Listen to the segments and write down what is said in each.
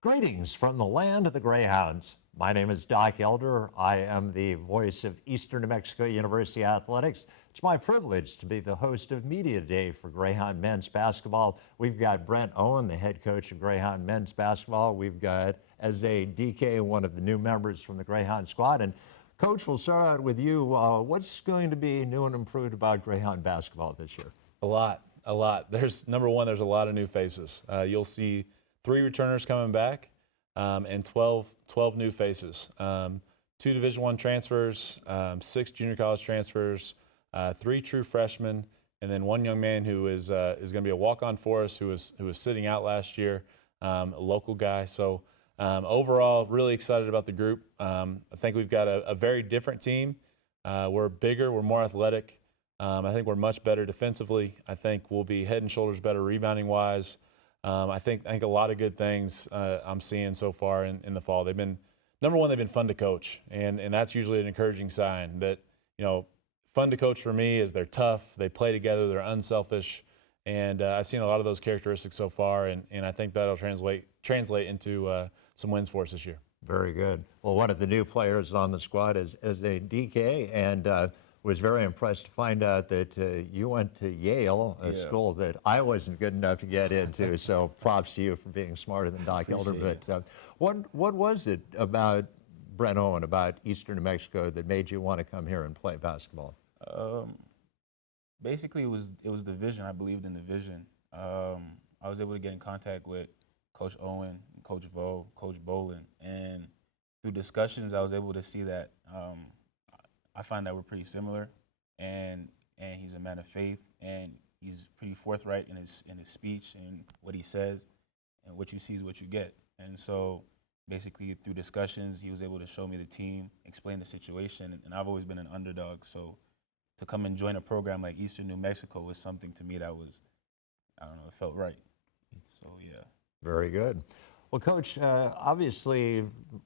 Greetings from the land of the Greyhounds. My name is Doc Elder. I am the voice of Eastern New Mexico University Athletics. It's my privilege to be the host of Media Day for Greyhound men's basketball. We've got Brent Owen, the head coach of Greyhound men's basketball. We've got Eze Dike, one of the new members from the Greyhound squad. And Coach, we'll start out with you. What's going to be new and improved about Greyhound basketball this year? A lot. Number one, there's a lot of new faces. You'll see 3 returners coming back, and 12 new faces. 2 Division I transfers, 6 junior college transfers, 3 true freshmen, and then 1 young man who is going to be a walk-on for us, who was sitting out last year, a local guy. So overall, really excited about the group. I think we've got a very different team. We're bigger, we're more athletic. I think we're much better defensively. I think we'll be head and shoulders better rebounding-wise. I think a lot of good things I'm seeing so far in the fall. They've been, number one, they've been fun to coach, and that's usually an encouraging sign. That, fun to coach for me is they're tough, they play together, they're unselfish, and I've seen a lot of those characteristics so far, and I think that'll translate into some wins for us this year. Very good. Well, one of the new players on the squad is Eze Dike, and was very impressed to find out that you went to Yale, a school that I wasn't good enough to get into. So props to you for being smarter than Doc Elder. But what was it about Brent Owen, about Eastern New Mexico, that made you want to come here and play basketball? Basically, it was the vision. I believed in the vision. I was able to get in contact with Coach Owen, Coach Vo, Coach Bolin, and through discussions, I was able to see that. I find that we're pretty similar, and he's a man of faith, and he's pretty forthright in his speech and what he says, and what you see is what you get. And so basically through discussions, he was able to show me the team, explain the situation, and I've always been an underdog, so to come and join a program like Eastern New Mexico was something to me that was, I don't know, it felt right. So yeah. Very good. Well, Coach, obviously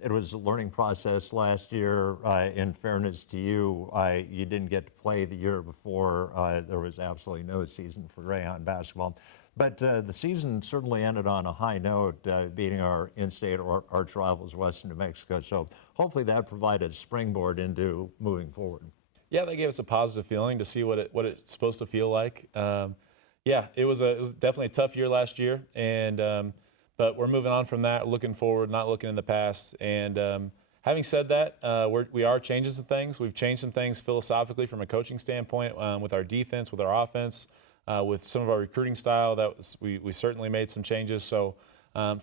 it was a learning process last year. In fairness to you, you didn't get to play the year before. There was absolutely no season for Greyhound basketball. But the season certainly ended on a high note, beating our in-state arch rivals, Western New Mexico. So hopefully that provided a springboard into moving forward. Yeah, that gave us a positive feeling to see what it's supposed to feel like. Yeah, it was definitely a tough year last year, and but we're moving on from that, looking forward, not looking in the past. And having said that, we are changing some things. We've changed some things philosophically from a coaching standpoint, with our defense, with our offense, with some of our recruiting style. We certainly made some changes. So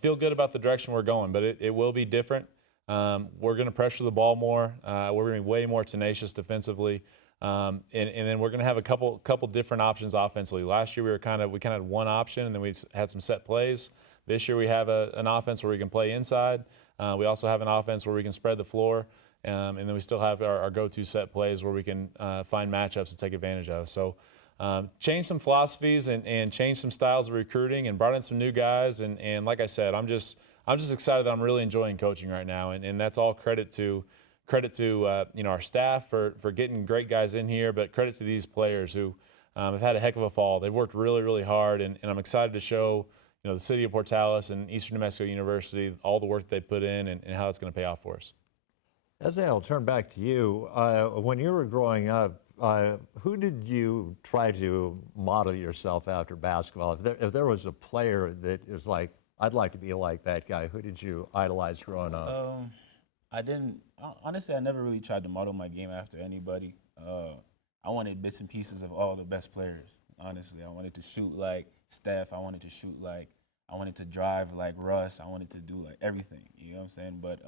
feel good about the direction we're going, but it will be different. We're going to pressure the ball more. We're going to be way more tenacious defensively. And then we're going to have a couple different options offensively. Last year we kind of had one option, and then we had some set plays. This year we have an offense where we can play inside. We also have an offense where we can spread the floor, and then we still have our go-to set plays where we can find matchups to take advantage of. So change some philosophies and change some styles of recruiting, and brought in some new guys. And like I said, I'm just excited that I'm really enjoying coaching right now, and that's all credit to our staff for getting great guys in here, but credit to these players who have had a heck of a fall. They've worked really, really hard, and I'm excited to show the city of Portales and Eastern New Mexico University all the work they put in and how it's going to pay off for us. Eze, I'll turn back to you. When you were growing up, who did you try to model yourself after basketball? If there was a player that was like, I'd like to be like that guy, who did you idolize growing up? Honestly, I never really tried to model my game after anybody. I wanted bits and pieces of all the best players, honestly. I wanted to shoot like Steph. I wanted to drive like Russ. I wanted to do like everything, you know what I'm saying? But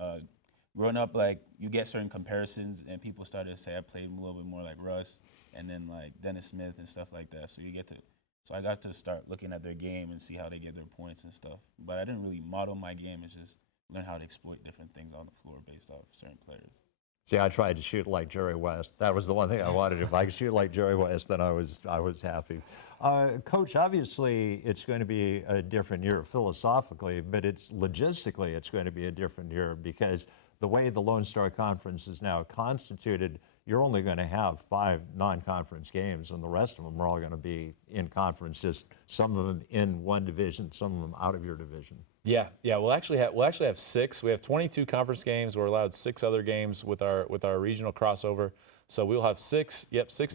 growing up, like, you get certain comparisons, and people started to say I played a little bit more like Russ, and then like Dennis Smith and stuff like that. So I got to start looking at their game and see how they get their points and stuff. But I didn't really model my game. It's just learn how to exploit different things on the floor based off certain players. See, I tried to shoot like Jerry West. That was the one thing I wanted. If I could shoot like Jerry West, then I was happy. Coach, obviously it's going to be a different year philosophically, but logistically it's going to be a different year because the way the Lone Star Conference is now constituted, you're only going to have 5 non-conference games, and the rest of them are all going to be in conference, just some of them in one division, some of them out of your division. Yeah. We'll actually have 6. We have 22 conference games. We're allowed 6 other games with our regional crossover. So we'll have 6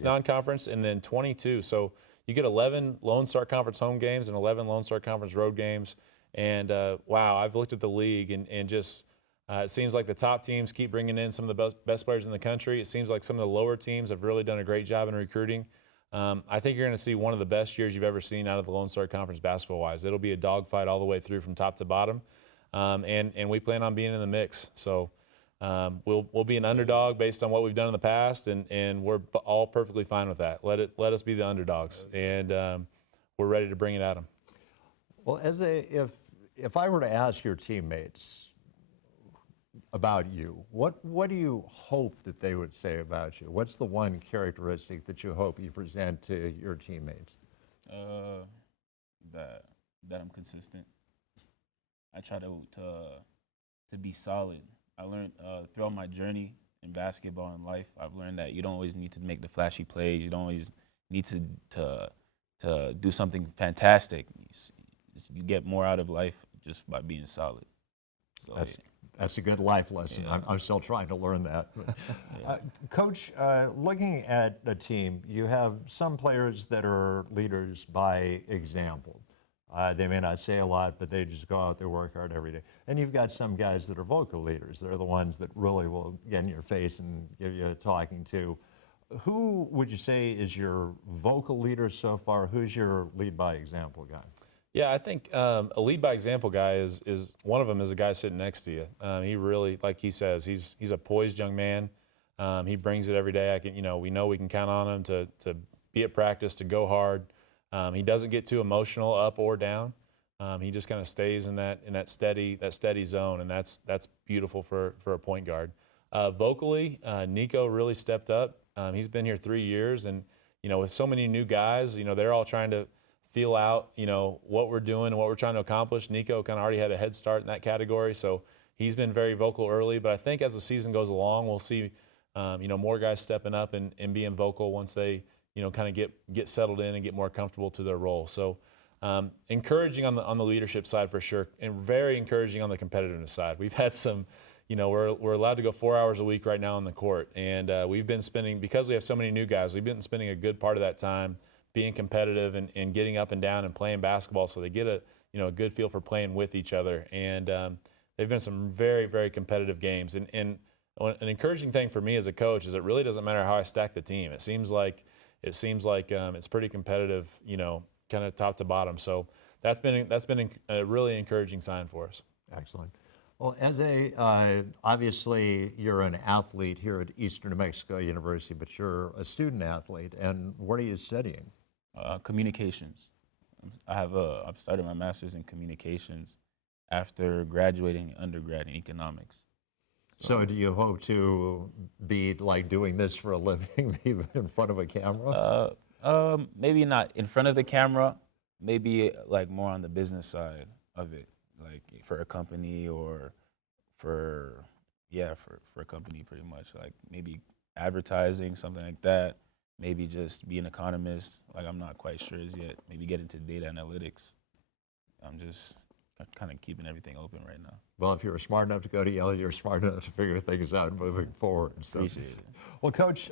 non-conference, and then 22. So you get 11 Lone Star Conference home games and 11 Lone Star Conference road games. And wow, I've looked at the league and just it seems like the top teams keep bringing in some of the best players in the country. It seems like some of the lower teams have really done a great job in recruiting. I think you're going to see one of the best years you've ever seen out of the Lone Star Conference basketball-wise. It'll be a dogfight all the way through from top to bottom, and we plan on being in the mix. So we'll be an underdog based on what we've done in the past, and we're all perfectly fine with that. Let us be the underdogs, and we're ready to bring it at them. Well, if I were to ask your teammates about you, what do you hope that they would say about you? What's the one characteristic that you hope you present to your teammates? That I'm consistent. I try to be solid. I learned throughout my journey in basketball and life, I've learned that you don't always need to make the flashy plays. You don't always need to do something fantastic. You get more out of life just by being solid. So, That's a good life lesson. Yeah. I'm still trying to learn that. Coach, looking at a team, you have some players that are leaders by example. They may not say a lot, but they just go out there, work hard every day. And you've got some guys that are vocal leaders. They're the ones that really will get in your face and give you a talking to. Who would you say is your vocal leader so far? Who's your lead by example guy? Yeah, I think a lead by example guy is one of them is a guy sitting next to you. He really, like he says, he's a poised young man. He brings it every day. We know we can count on him to be at practice, to go hard. He doesn't get too emotional up or down. He just kind of stays in that steady zone, and that's beautiful for a point guard. Vocally, Nico really stepped up. He's been here 3 years, and with so many new guys, they're all trying to feel out, what we're doing and what we're trying to accomplish. Nico kind of already had a head start in that category, so he's been very vocal early. But I think as the season goes along, we'll see, more guys stepping up and being vocal once they, kind of get settled in and get more comfortable to their role. So encouraging on the leadership side for sure, and very encouraging on the competitiveness side. We've had some, we're allowed to go 4 hours a week right now on the court, and we've been spending, because we have so many new guys, we've been spending a good part of that time being competitive and getting up and down and playing basketball, so they get a good feel for playing with each other. And they've been some very, very competitive games. And an encouraging thing for me as a coach is it really doesn't matter how I stack the team. It seems like it's pretty competitive, kind of top to bottom. So that's been a really encouraging sign for us. Excellent. Well, Eze, obviously you're an athlete here at Eastern New Mexico University, but you're a student athlete. And what are you studying? Communications. I've started my master's in communications after graduating undergrad in economics. So do you hope to be like doing this for a living, be in front of a camera? Maybe not in front of the camera, maybe like more on the business side of it, like for a company or for a company pretty much, like maybe advertising, something like that. Maybe just be an economist, like I'm not quite sure as yet. Maybe get into data analytics. I'm just kind of keeping everything open right now. Well, if you're smart enough to go to Yale, you're smart enough to figure things out moving forward. So. Appreciate it. Well, Coach,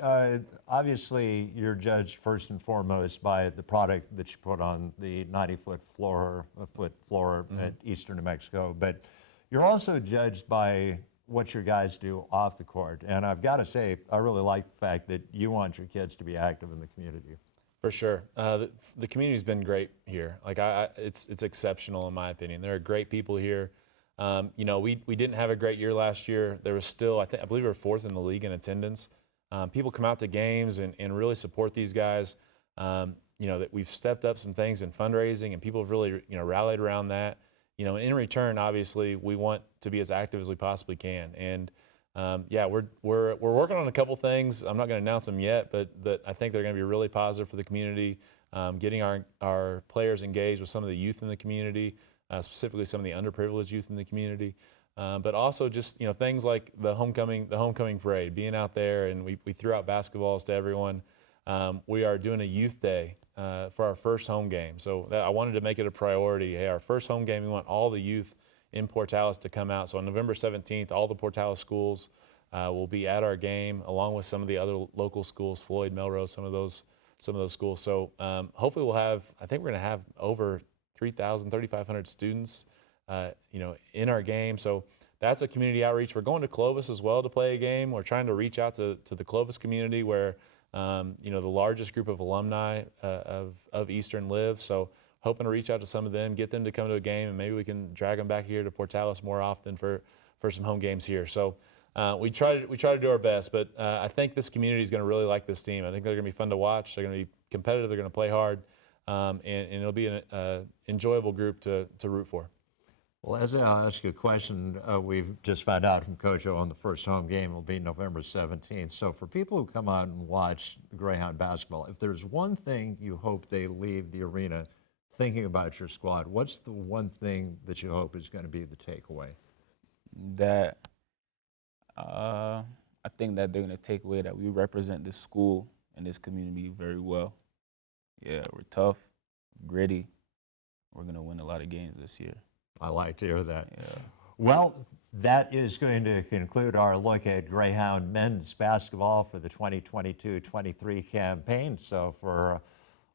obviously you're judged first and foremost by the product that you put on the 90-foot floor at Eastern New Mexico, but you're also judged by what your guys do off the court. And I've got to say, I really like the fact that you want your kids to be active in the community. For sure. The community's been great here. Like it's exceptional in my opinion. There are great people here. We didn't have a great year last year. There was still, I believe we were 4th in the league in attendance. People come out to games and really support these guys. That we've stepped up some things in fundraising, and people have really, rallied around that. In return, obviously, we want to be as active as we possibly can. And we're working on a couple things. I'm not going to announce them yet, but that I think they're going to be really positive for the community. Getting our players engaged with some of the youth in the community, specifically some of the underprivileged youth in the community. but also just things like the homecoming parade, being out there, and we threw out basketballs to everyone. We are doing a youth day for our first home game, so I wanted to make it a priority. Hey, our first home game, we want all the youth in Portales to come out. So on November 17th, all the Portales schools will be at our game, along with some of the other local schools, Floyd, Melrose, some of those schools. So hopefully I think we're going to have over 3,500 students, in our game. So that's a community outreach. We're going to Clovis as well to play a game. We're trying to reach out to the Clovis community where, the largest group of alumni of Eastern live. So hoping to reach out to some of them, get them to come to a game, and maybe we can drag them back here to Portales more often for some home games here. So we try to do our best, but I think this community is going to really like this team. I think they're going to be fun to watch. They're going to be competitive. They're going to play hard, and it'll be an enjoyable group to root for. Well, as I'll ask you a question, we've just found out from Coach Owen the first home game will be November 17th. So for people who come out and watch Greyhound basketball, if there's one thing you hope they leave the arena thinking about your squad, what's the one thing that you hope is going to be the takeaway? That I think that they're going to take away that we represent this school and this community very well. Yeah, we're tough, gritty. We're going to win a lot of games this year. I like to hear that. Yeah. Well, that is going to conclude our look at Greyhound men's basketball for the 2022-23 campaign. So for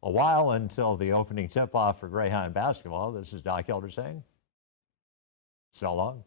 a while until the opening tip-off for Greyhound basketball, this is Doc Elder saying, so long.